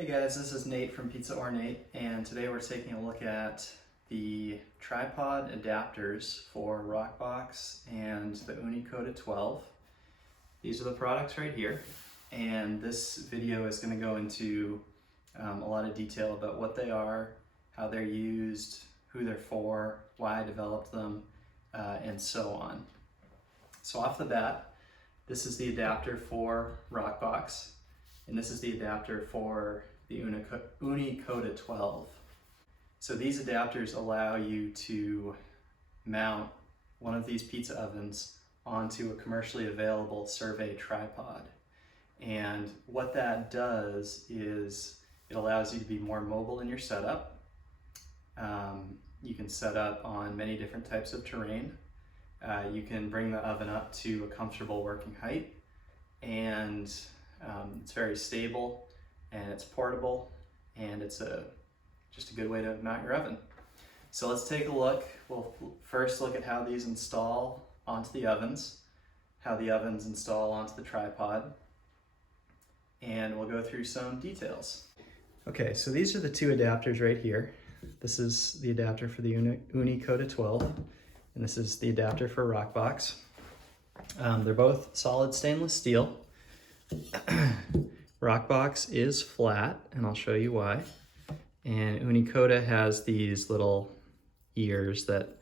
Hey guys, this is Nate from Pizza Ornate, and today we're taking a look at the tripod adapters for Roccbox and the Ooni Koda 12. These are the products right here, and this video is going to go into a lot of detail about what they are, how they're used, who they're for, why I developed them, and so on. So off the bat, this is the adapter for Roccbox, and this is the adapter for the Ooni Koda 12. So these adapters allow you to mount one of these pizza ovens onto a commercially available survey tripod. And what that does is it allows you to be more mobile in your setup. You can set up on many different types of terrain. You can bring the oven up to a comfortable working height, and it's very stable, and it's portable, and it's just a good way to mount your oven. So let's take a look. We'll first look at how these install onto the ovens, how the ovens install onto the tripod, and we'll go through some details. Okay, so these are the two adapters right here. This is the adapter for the Ooni Koda 12, and this is the adapter for Roccbox. They're both solid stainless steel. Roccbox is flat, and I'll show you why. And Ooni Koda has these little ears that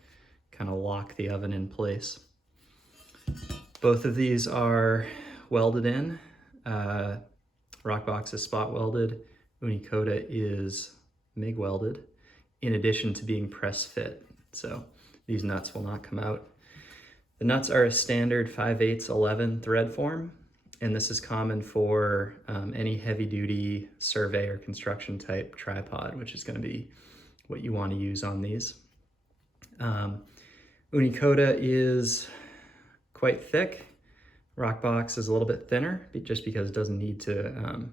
kind of lock the oven in place. Both of these are welded in. Roccbox is spot welded. Ooni Koda is MIG welded, in addition to being press fit. So these nuts will not come out. The nuts are a standard 5/8 11 thread form, and this is common for any heavy-duty survey or construction type tripod, which is going to be what you want to use on these. Ooni Koda is quite thick. Roccbox is a little bit thinner, just because it doesn't need to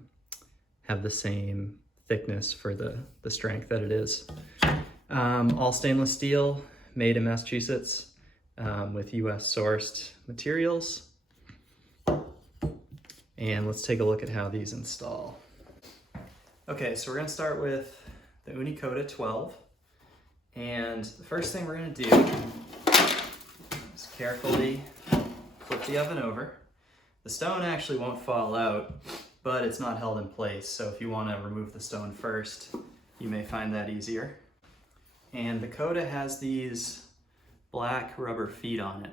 have the same thickness for the strength that it is. All stainless steel, made in Massachusetts, with US sourced materials. And let's take a look at how these install. Okay, so we're gonna start with the Ooni Koda 12. And the first thing we're gonna do is carefully flip the oven over. The stone actually won't fall out, but it's not held in place. So if you wanna remove the stone first, you may find that easier. And the Koda has these black rubber feet on it.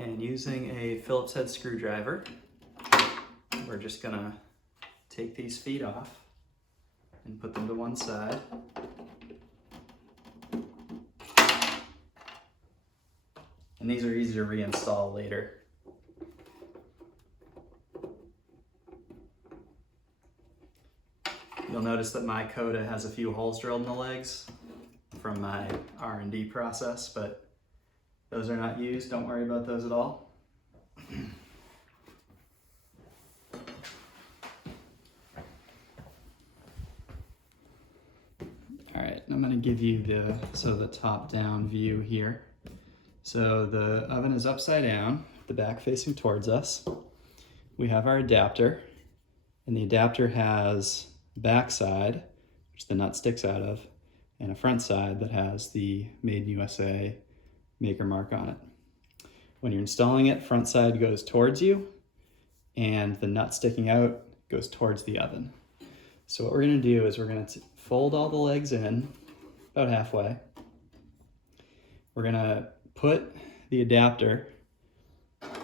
And using a Phillips head screwdriver, we're just gonna take these feet off and put them to one side. And these are easy to reinstall later. You'll notice that my Koda has a few holes drilled in the legs from my R&D process, but those are not used. Don't worry about those at all. All right, I'm gonna give you the top-down view here. So the oven is upside down, the back facing towards us. We have our adapter, and the adapter has a back side, which the nut sticks out of, and a front side that has the Made in USA maker mark on it. When you're installing it, front side goes towards you, and the nut sticking out goes towards the oven. So what we're gonna do is we're gonna fold all the legs in about halfway. We're gonna put the adapter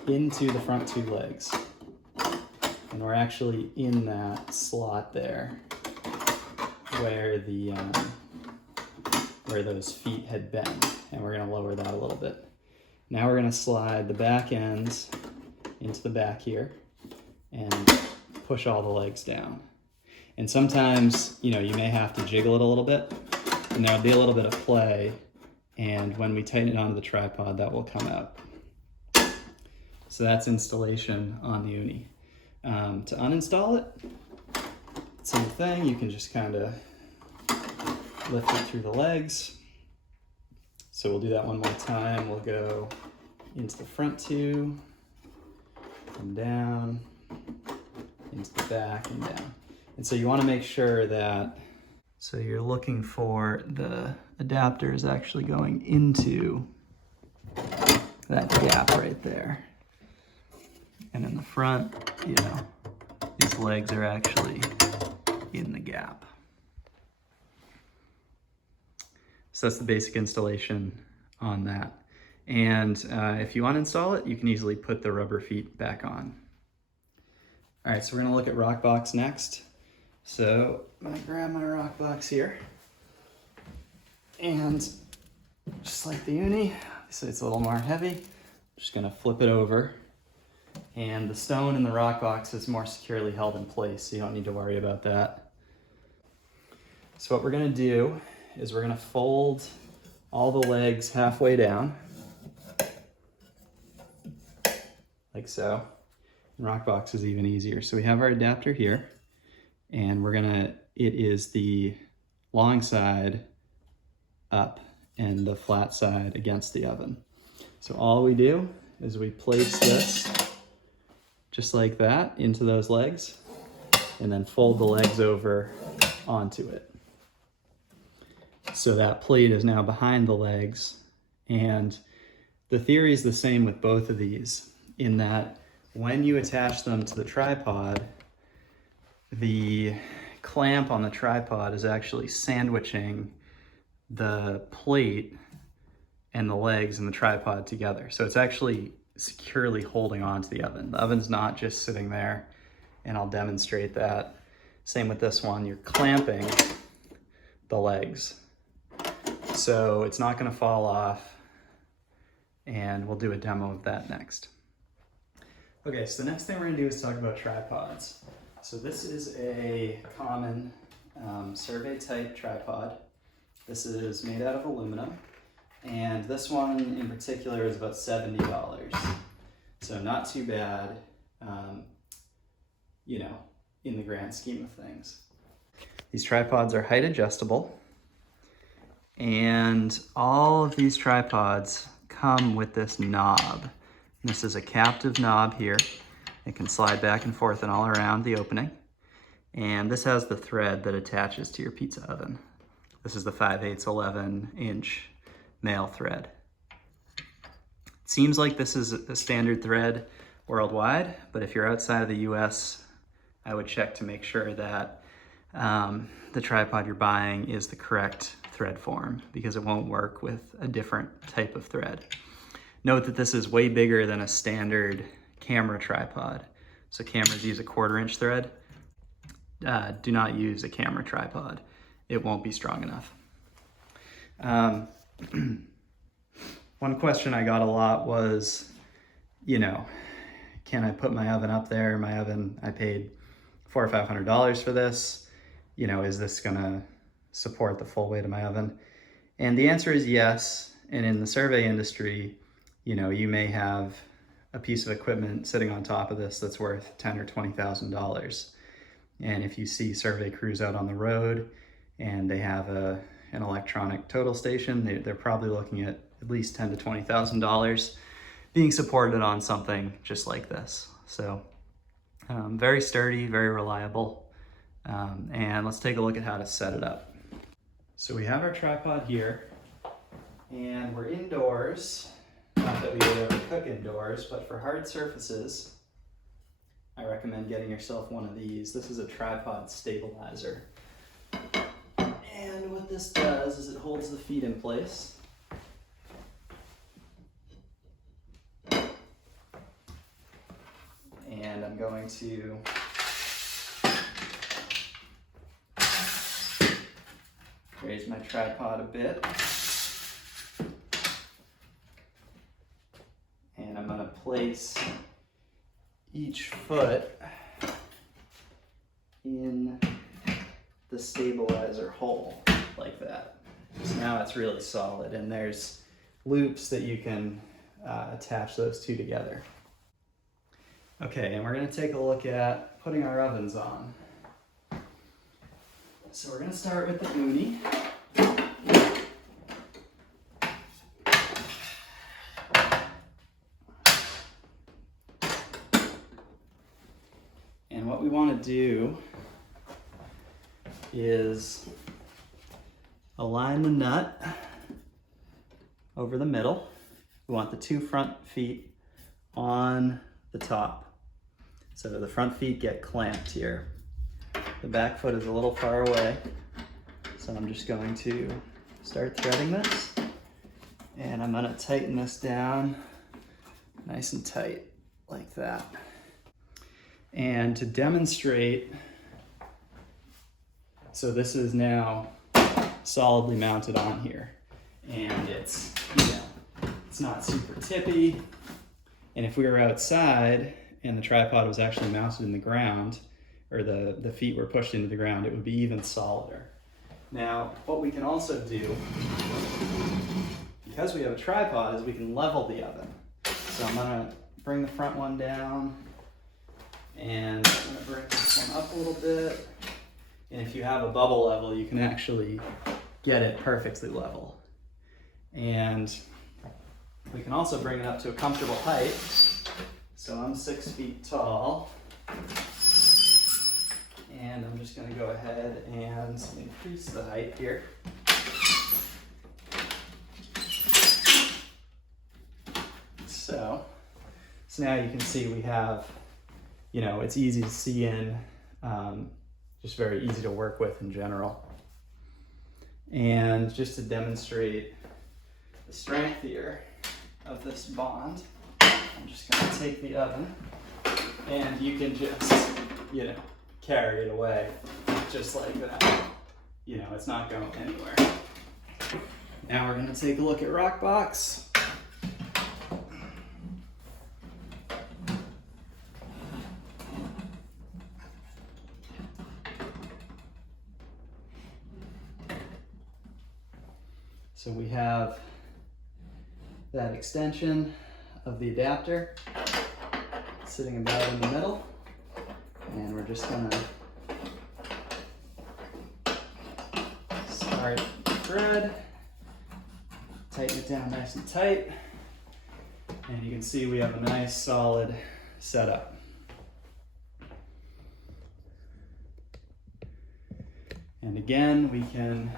into the front two legs. And we're actually in that slot there where where those feet had been. And we're gonna lower that a little bit. Now we're gonna slide the back ends into the back here and push all the legs down. And sometimes, you may have to jiggle it a little bit, and there'll be a little bit of play, and when we tighten it onto the tripod, that will come out. So that's installation on the Ooni. To uninstall it, same thing, you can just kind of lift it through the legs. So we'll do that one more time. We'll go into the front two, and down, into the back and down. And so you want to make sure that, so you're looking for the adapters actually going into that gap right there. And in the front, you know, these legs are actually in the gap. So that's the basic installation on that. And if you uninstall it, you can easily put the rubber feet back on. All right, so we're gonna look at Roccbox next. So I'm gonna grab my Roccbox here. And just like the Ooni, so it's a little more heavy, I'm just gonna flip it over. And the stone in the Roccbox is more securely held in place, so you don't need to worry about that. So what we're gonna do is we're gonna fold all the legs halfway down, like so. And Roccbox is even easier. So we have our adapter here, and it is the long side up and the flat side against the oven. So all we do is we place this just like that into those legs, and then fold the legs over onto it. So that plate is now behind the legs, and the theory is the same with both of these, in that when you attach them to the tripod, the clamp on the tripod is actually sandwiching the plate and the legs and the tripod together. So it's actually securely holding on to the oven. The oven's not just sitting there, and I'll demonstrate that. Same with this one, you're clamping the legs. So it's not gonna fall off, and we'll do a demo of that next. Okay, so the next thing we're gonna do is talk about tripods. So this is a common survey type tripod. This is made out of aluminum, and this one in particular is about $70. So not too bad, you know, in the grand scheme of things. These tripods are height adjustable, and all of these tripods come with this knob. This is a captive knob here. It can slide back and forth and all around the opening. And this has the thread that attaches to your pizza oven. This is the 5/8 11-inch male thread. It seems like this is a standard thread worldwide, but if you're outside of the US, I would check to make sure that the tripod you're buying is the correct thread form, because it won't work with a different type of thread. Note that this is way bigger than a standard camera tripod. So cameras use a 1/4-inch thread. Do not use a camera tripod. It won't be strong enough. One question I got a lot was, you know, can I put my oven up there? My oven, I paid $400 or $500 for this. You know, is this gonna support the full weight of my oven? And the answer is yes. And in the survey industry, you know, you may have a piece of equipment sitting on top of this that's worth $10,000 or $20,000. And if you see survey crews out on the road and they have an electronic total station, they're probably looking at least $10,000 to $20,000 being supported on something just like this. So very sturdy, very reliable. And let's take a look at how to set it up. So we have our tripod here, and we're indoors. Not that we would ever cook indoors, but for hard surfaces, I recommend getting yourself one of these. This is a tripod stabilizer. And what this does is it holds the feet in place. And I'm going to raise my tripod a bit. And I'm going to place each foot in the stabilizer hole like that. So now it's really solid, and there's loops that you can attach those two together. Okay, and we're going to take a look at putting our ovens on. So we're going to start with the Ooni. And what we want to do is align the nut over the middle. We want the 2 front feet on the top. So the front feet get clamped here. The back foot is a little far away. So I'm just going to start threading this. And I'm gonna tighten this down nice and tight like that. And to demonstrate, so this is now solidly mounted on here. And it's, it's not super tippy. And if we were outside and the tripod was actually mounted in the ground, or the feet were pushed into the ground, it would be even solider. Now, what we can also do, because we have a tripod, is we can level the oven. So I'm gonna bring the front one down, and I'm gonna bring this one up a little bit. And if you have a bubble level, you can actually get it perfectly level. And we can also bring it up to a comfortable height. So I'm 6 feet tall. And I'm just gonna go ahead and increase the height here. So now you can see we have, it's easy to see in, just very easy to work with in general. And just to demonstrate the strength here of this bond, I'm just gonna take the oven, and you can just, carry it away just like that. It's not going anywhere. Now we're gonna take a look at Roccbox. So we have that extension of the adapter sitting about in the middle, and we're just gonna start the thread, tighten it down nice and tight, and you can see we have a nice solid setup. And again, we can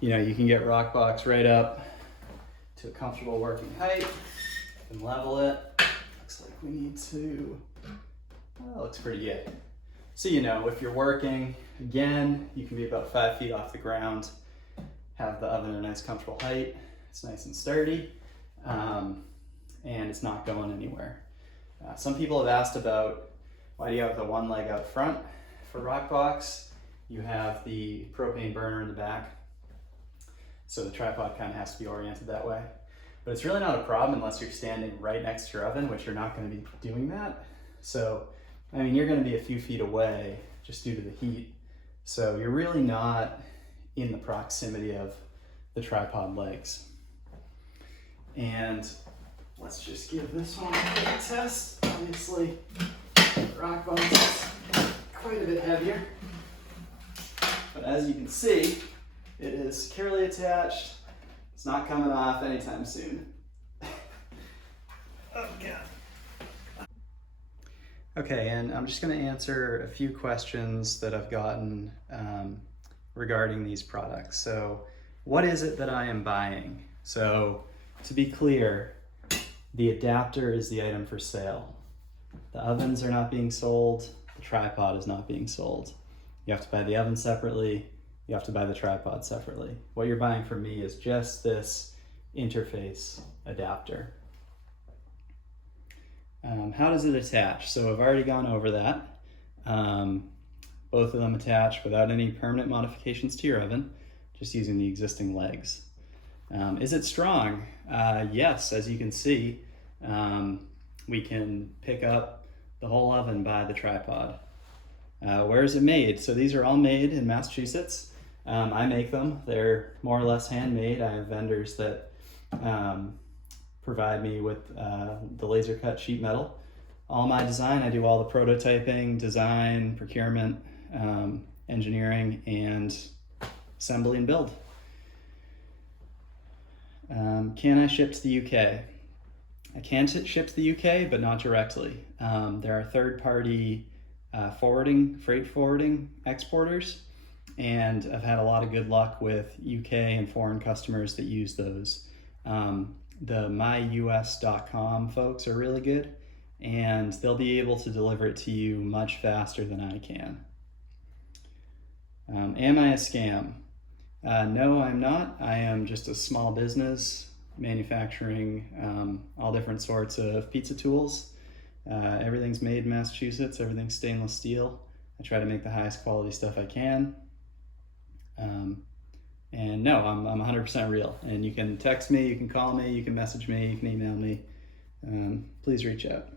you can get Roccbox right up to a comfortable working height and level it. Looks like we need to, looks pretty good. So if you're working, again, you can be about 5 feet off the ground, have the oven at a nice comfortable height. It's nice and sturdy, and it's not going anywhere. Some people have asked about, why do you have the one leg out front? For Roccbox, you have the propane burner in the back. So the tripod kind of has to be oriented that way. But it's really not a problem unless you're standing right next to your oven, which you're not going to be doing that. So, you're going to be a few feet away just due to the heat. So you're really not in the proximity of the tripod legs. And let's just give this one a quick test. Obviously, Roccbox is quite a bit heavier. But as you can see, it is securely attached. It's not coming off anytime soon. Oh, God. Okay, and I'm just going to answer a few questions that I've gotten regarding these products. So, what is it that I am buying? So, to be clear, the adapter is the item for sale. The ovens are not being sold. The tripod is not being sold. You have to buy the oven separately. You have to buy the tripod separately. What you're buying from me is just this interface adapter. How does it attach? So I've already gone over that. Both of them attach without any permanent modifications to your oven, just using the existing legs. Is it strong? Yes, as you can see, we can pick up the whole oven by the tripod. Where is it made? So these are all made in Massachusetts. I make them. They're more or less handmade. I have vendors that provide me with the laser cut sheet metal. All my design, I do all the prototyping, design, procurement, engineering, and assembly and build. Can I ship to the UK? I can ship to the UK, but not directly. There are third-party freight forwarding exporters, and I've had a lot of good luck with UK and foreign customers that use those. The myus.com folks are really good, and they'll be able to deliver it to you much faster than I can. Am I a scam? No, I'm not. I am just a small business manufacturing all different sorts of pizza tools. Everything's made in Massachusetts, everything's stainless steel. I try to make the highest quality stuff I can. And no, I'm 100% real. And you can text me, you can call me, you can message me, you can email me. Please reach out.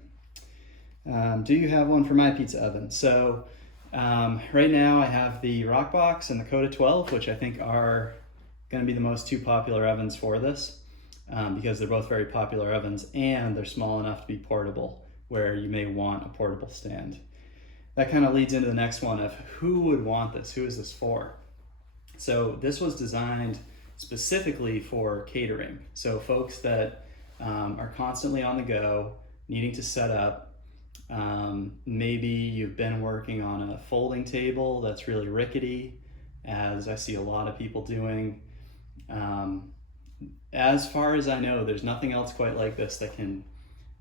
Do you have one for my pizza oven? So right now I have the Roccbox and the Koda 12, which I think are going to be the most two popular ovens for this, because they're both very popular ovens and they're small enough to be portable, where you may want a portable stand. That kind of leads into the next one of who would want this? Who is this for? So this was designed specifically for catering. So folks that are constantly on the go, needing to set up. Maybe you've been working on a folding table that's really rickety, as I see a lot of people doing. As far as I know, there's nothing else quite like this that can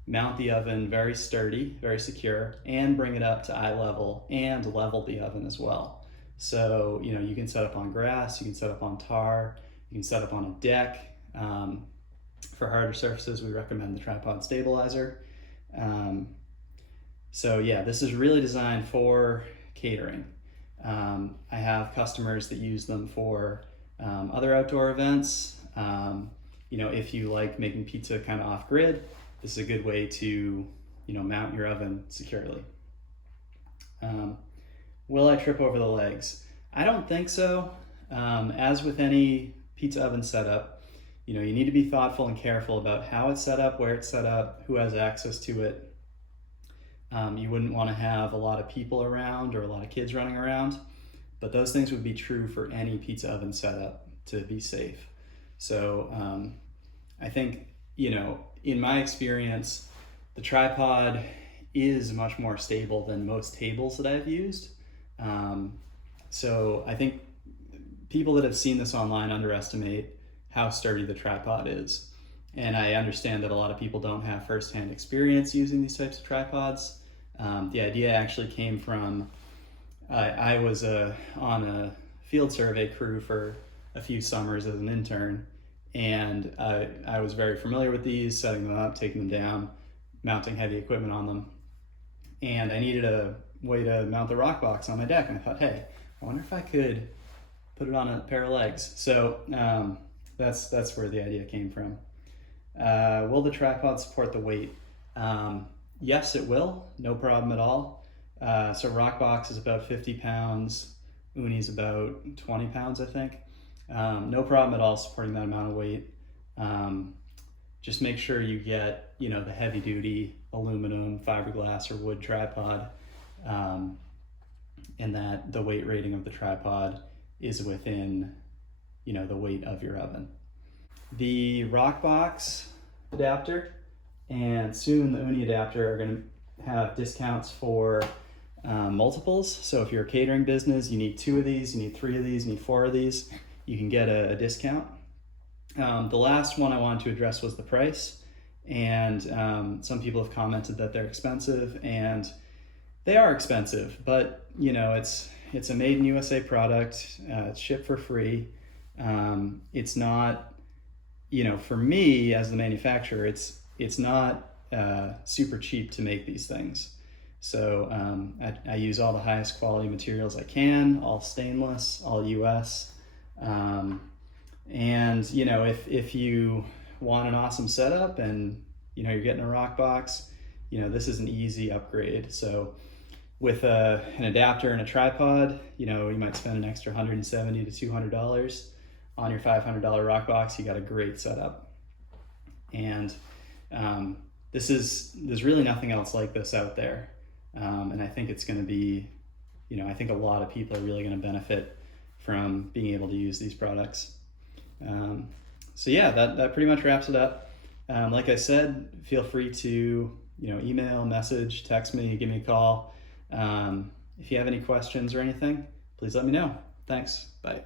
mount the oven very sturdy, very secure, and bring it up to eye level and level the oven as well. So, you know, you can set up on grass, you can set up on tar, you can set up on a deck. For harder surfaces, we recommend the tripod stabilizer. So yeah, this is really designed for catering. I have customers that use them for other outdoor events. You know, if you like making pizza kind of off grid, this is a good way to, you know, mount your oven securely. Will I trip over the legs? I don't think so. As with any pizza oven setup, you know, you need to be thoughtful and careful about how it's set up, where it's set up, who has access to it. You wouldn't want to have a lot of people around or a lot of kids running around, but those things would be true for any pizza oven setup to be safe. So I think, you know, in my experience, the tripod is much more stable than most tables that I've used. So I think people that have seen this online underestimate how sturdy the tripod is. And I understand that a lot of people don't have firsthand experience using these types of tripods. The idea actually came from, I was on a field survey crew for a few summers as an intern, and I was very familiar with these, setting them up, taking them down, mounting heavy equipment on them. And I needed a way to mount the Roccbox on my deck, and I thought, hey, I wonder if I could put it on a pair of legs. So that's where the idea came from. Will the tripod support the weight? Yes, it will. No problem at all. So Roccbox is about 50 pounds. Ooni's about 20 pounds, I think. No problem at all supporting that amount of weight. Just make sure you get, you know, the heavy duty aluminum, fiberglass, or wood tripod, and that the weight rating of the tripod is within, you know, the weight of your oven. The Roccbox adapter and soon the Ooni adapter are going to have discounts for multiples. So if you're a catering business, you need 2 of these, you need 3 of these, you need 4 of these, you can get a discount. The last one I wanted to address was the price. And some people have commented that they're expensive, and they are expensive, but you know, it's a made in USA product. It's shipped for free. It's not, you know, for me as the manufacturer, it's not super cheap to make these things. So I use all the highest quality materials I can, all stainless, all US. And you know, if you want an awesome setup and you know you're getting a Roccbox, you know, this is an easy upgrade. So with an adapter and a tripod, you know, you might spend an extra $170 to $200 on your $500 Roccbox. You got a great setup. And there's really nothing else like this out there. And I think it's going to be, you know, I think a lot of people are really going to benefit from being able to use these products. So yeah, that pretty much wraps it up. Like I said, feel free to email, message, text me, give me a call. If you have any questions or anything, please let me know. Thanks. Bye.